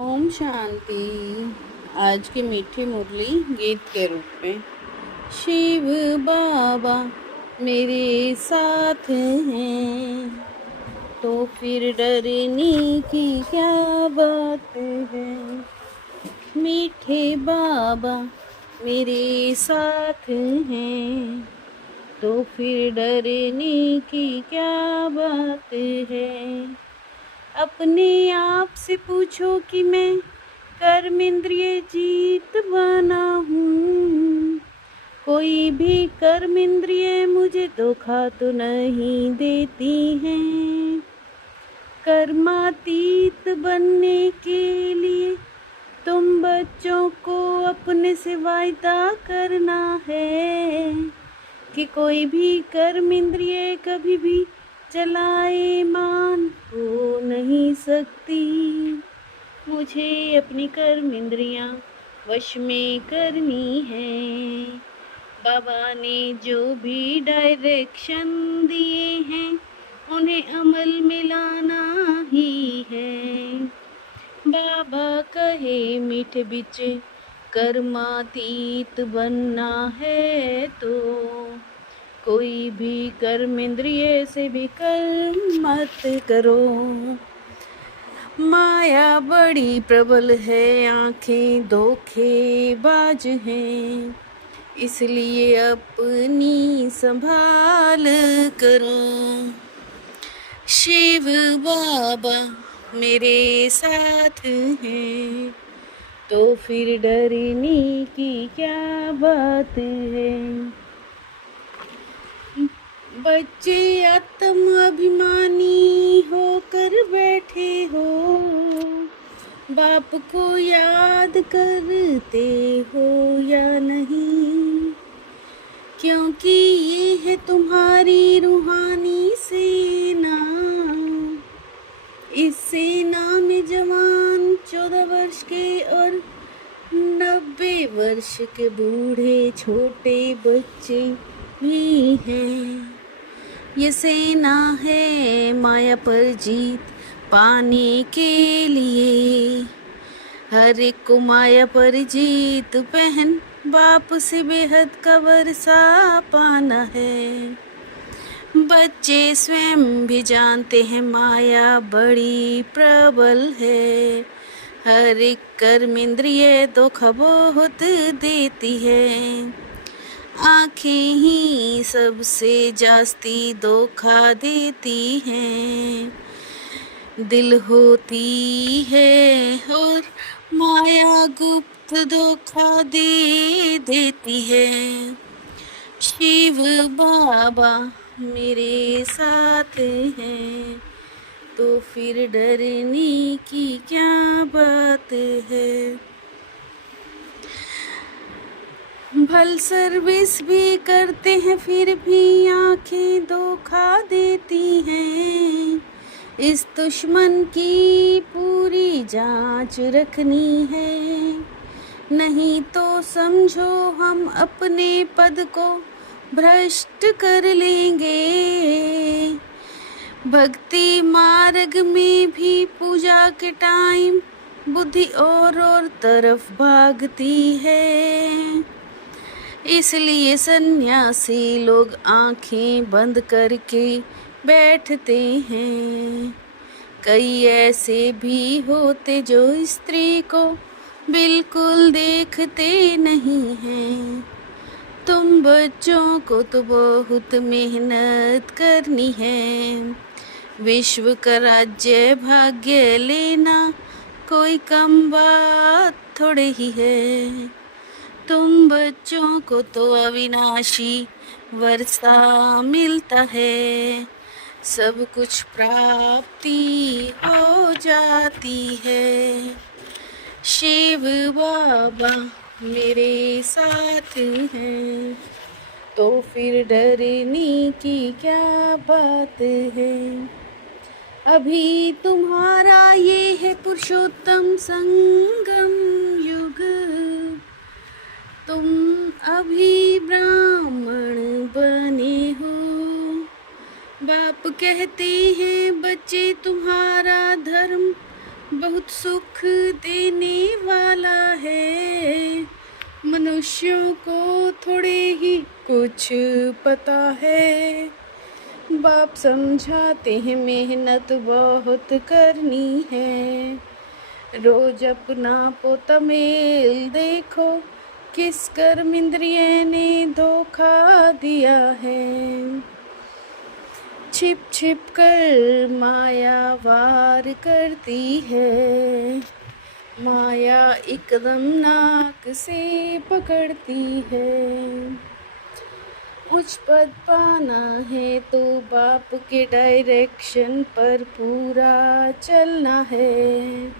ओम शांति। आज की मीठी मुरली गीत के रूप में। शिव बाबा मेरे साथ हैं तो फिर डरने की क्या बात है। मीठे बाबा मेरे साथ हैं तो फिर डरने की क्या बात है। अपने आप से पूछो कि मैं कर्म इंद्रिय जीत बना हूँ। कोई भी कर्म इंद्रिय मुझे धोखा तो नहीं देती हैं। कर्मातीत बनने के लिए तुम बच्चों को अपने से वायदा करना है कि कोई भी कर्म इंद्रिय कभी भी चलाए मान हो नहीं सकती। मुझे अपनी कर्म इंद्रियां वश में करनी है। बाबा ने जो भी डायरेक्शन दिए हैं उन्हें अमल में लाना ही है। बाबा कहे मीठे बिच कर्मातीत बनना है तो कोई भी कर्म इंद्रिय से भी कर्म मत करो। माया बड़ी प्रबल है, आंखें धोखेबाज हैं, इसलिए अपनी संभाल करो। शिव बाबा मेरे साथ हैं तो फिर डरने की क्या बात है। बच्चे आत्म अभिमानी होकर बैठे हो, बाप को याद करते हो या नहीं, क्योंकि ये है तुम्हारी रूहानी सेना। इस सेना में जवान 14 वर्ष के और 90 वर्ष के बूढ़े छोटे बच्चे भी हैं। ये सेना है माया पर जीत पाने के लिए। हर एक को माया पर जीत पहन बाप से बेहद का वर्षा पाना है। बच्चे स्वयं भी जानते हैं माया बड़ी प्रबल है। हर एक कर्म इंद्रिय धोखा बहुत देती है। आँखें ही सबसे जास्ती धोखा देती हैं। दिल होती है और माया गुप्त धोखा दे देती है। शिव बाबा मेरे साथ हैं तो फिर डरने की क्या बात है। भल सर्विस भी करते हैं फिर भी आंखें धोखा देती हैं। इस दुश्मन की पूरी जांच रखनी है, नहीं तो समझो हम अपने पद को भ्रष्ट कर लेंगे। भक्ति मार्ग में भी पूजा के टाइम बुद्धि और तरफ भागती है। इसलिए सन्यासी लोग आंखें बंद करके बैठते हैं। कई ऐसे भी होते जो स्त्री को बिल्कुल देखते नहीं हैं। तुम बच्चों को तो बहुत मेहनत करनी है। विश्व का राज्य भाग्य लेना कोई कम बात थोड़े ही है। तुम बच्चों को तो अविनाशी वर्षा मिलता है, सब कुछ प्राप्ति हो जाती है। शिव बाबा मेरे साथ हैं तो फिर डरने की क्या बात है। अभी तुम्हारा ये है पुरुषोत्तम संगम युग, तुम अभी ब्राह्मण बने हो। बाप कहते हैं बच्चे तुम्हारा धर्म बहुत सुख देने वाला है। मनुष्यों को थोड़े ही कुछ पता है। बाप समझाते हैं मेहनत बहुत करनी है। रोज अपना पोता मेल देखो, किस कर्म इंद्रिय ने धोखा दिया है। छिप छिप कर माया वार करती है। माया एकदम नाक से पकड़ती है। उच्च पद पाना है तो बाप के डायरेक्शन पर पूरा चलना है।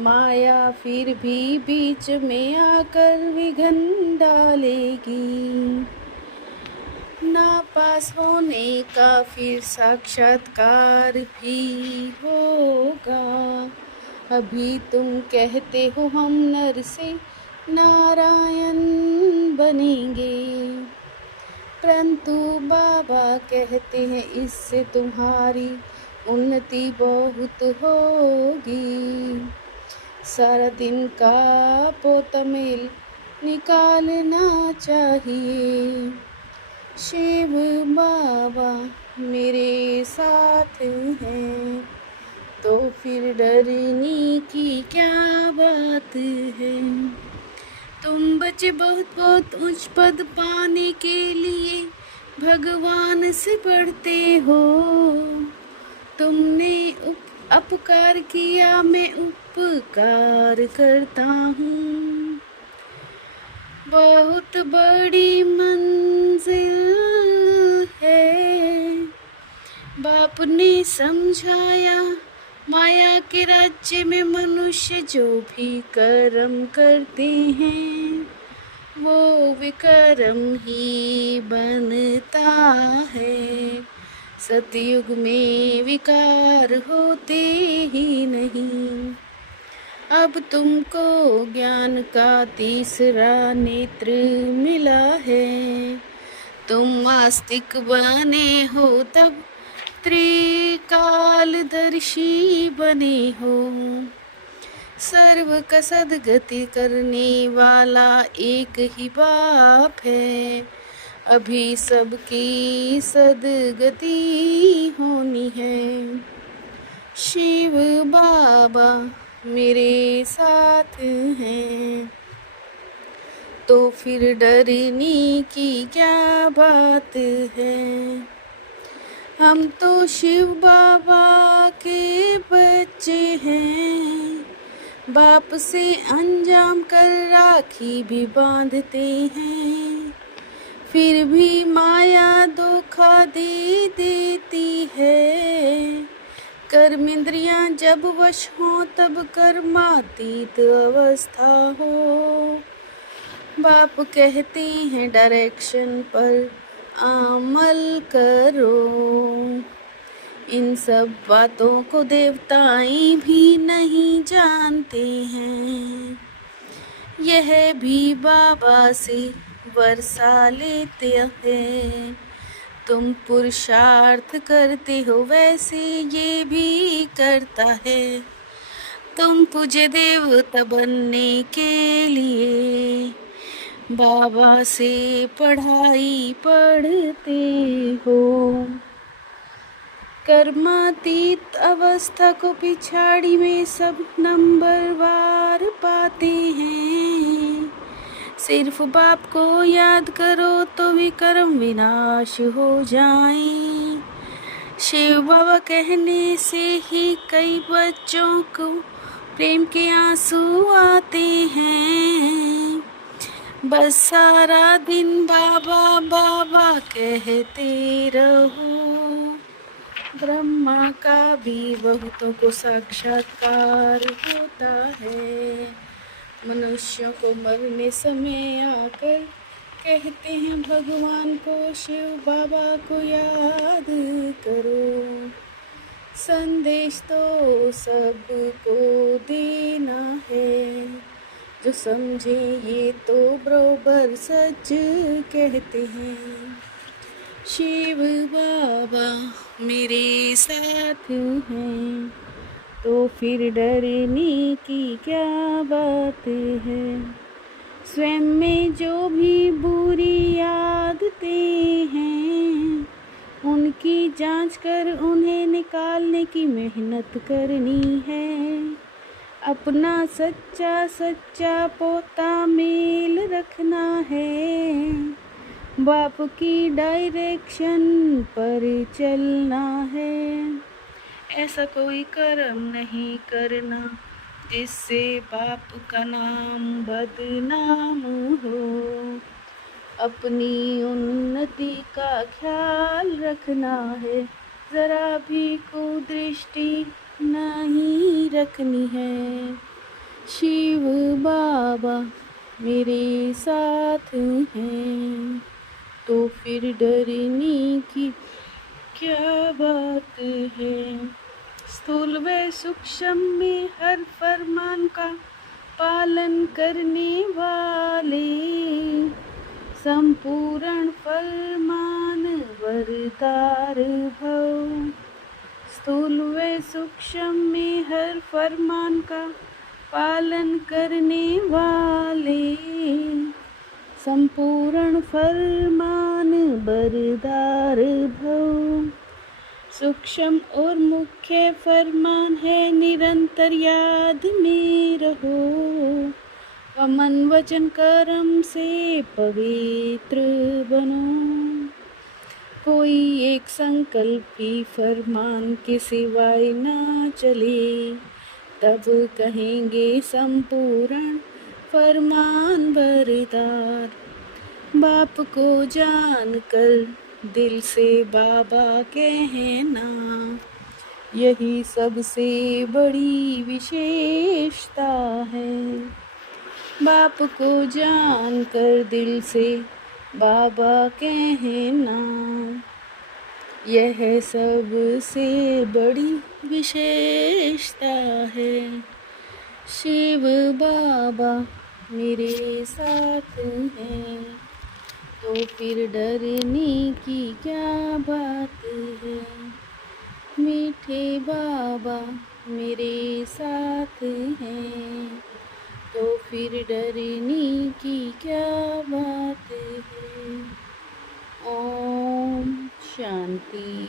माया फिर भी बीच में आकर विघ्न डालेगी। ना पास होने का फिर साक्षात्कार भी होगा। अभी तुम कहते हो हम नर से नारायण बनेंगे, परंतु बाबा कहते हैं इससे तुम्हारी उन्नति बहुत होगी। सारा दिन का पोता मेल निकालना चाहिए। शिव बाबा मेरे साथ हैं, तो फिर डरने की क्या बात है। तुम बच्चे बहुत बहुत उच्च पद पाने के लिए भगवान से पढ़ते हो। तुमने अपकार किया, मैं उपकार करता हूँ। बहुत बड़ी मंजिल है, बाप ने समझाया। माया के राज्य में मनुष्य जो भी कर्म करते हैं वो विकर्म ही बनता है। सतयुग में विकार होते ही नहीं। अब तुमको ज्ञान का तीसरा नेत्र मिला है। तुम आस्तिक बने हो तब त्रिकालदर्शी बने हो। सर्व का सद्गति करने वाला एक ही बाप है। अभी सबकी सद्गति होनी है। शिव बाबा मेरे साथ हैं, तो फिर डरने की क्या बात है। हम तो शिव बाबा के बच्चे हैं। बाप से अंजाम कर राखी भी बांधते हैं, फिर भी माया धोखा दे देती है। कर्म इंद्रियां जब वश हो तब कर्मातीत अवस्था हो। बाप कहते हैं डायरेक्शन पर अमल करो। इन सब बातों को देवताएं भी नहीं जानते हैं। यह भी बाबा से वर्षा लेते हैं। तुम पुरुषार्थ करते हो वैसे ये भी करता है। तुम पूज्य देवता बनने के लिए बाबा से पढ़ाई पढ़ते हो। कर्मातीत अवस्था को पिछाड़ी में सब नंबरवार पाते हैं। सिर्फ बाप को याद करो तो विकर्म विनाश हो जाए। शिव बाबा कहने से ही कई बच्चों को प्रेम के आंसू आते हैं। बस सारा दिन बाबा बाबा कहते रहो। ब्रह्मा का भी बहुतों को साक्षात्कार होता है। मनुष्यों को मरने समय आकर कहते हैं भगवान को, शिव बाबा को याद करो। संदेश तो सबको देना है, जो समझे ये तो बरोबर सच कहते हैं। शिव बाबा मेरे साथ हैं, तो फिर डरने की क्या बात है। स्वयं में जो भी बुरी आदतें हैं, उनकी जांच कर उन्हें निकालने की मेहनत करनी है। अपना सच्चा सच्चा पोता मेल रखना है। बाप की डायरेक्शन पर चलना है। ऐसा कोई कर्म नहीं करना जिससे बाप का नाम बदनाम हो। अपनी उन्नति का ख्याल रखना है, जरा भी कुदृष्टि नहीं रखनी है। शिव बाबा मेरे साथ हैं, तो फिर डरने की क्या बात है। स्थूल व सूक्ष्म में हर फरमान का पालन करने वाले संपूर्ण फरमान बरदार भव। स्थूल व सूक्ष्म में हर फरमान का पालन करने वाले संपूर्ण फरमान बरदार भव। सूक्ष्म और मुख्य फरमान है निरंतर याद में रहो। व मन वचन कर्म से पवित्र बनो। कोई एक संकल्प ही फरमान के सिवाय ना चले, तब कहेंगे संपूर्ण फरमान बरदार। बाप को जानकर दिल से बाबा कहना, यही सबसे बड़ी विशेषता है। बाप को जानकर दिल से बाबा कहना, यह सबसे बड़ी विशेषता है। शिव बाबा मेरे साथ हैं, तो फिर डरने की क्या बात है। मीठे बाबा मेरे साथ हैं, तो फिर डरने की क्या बात है। ओम शांति।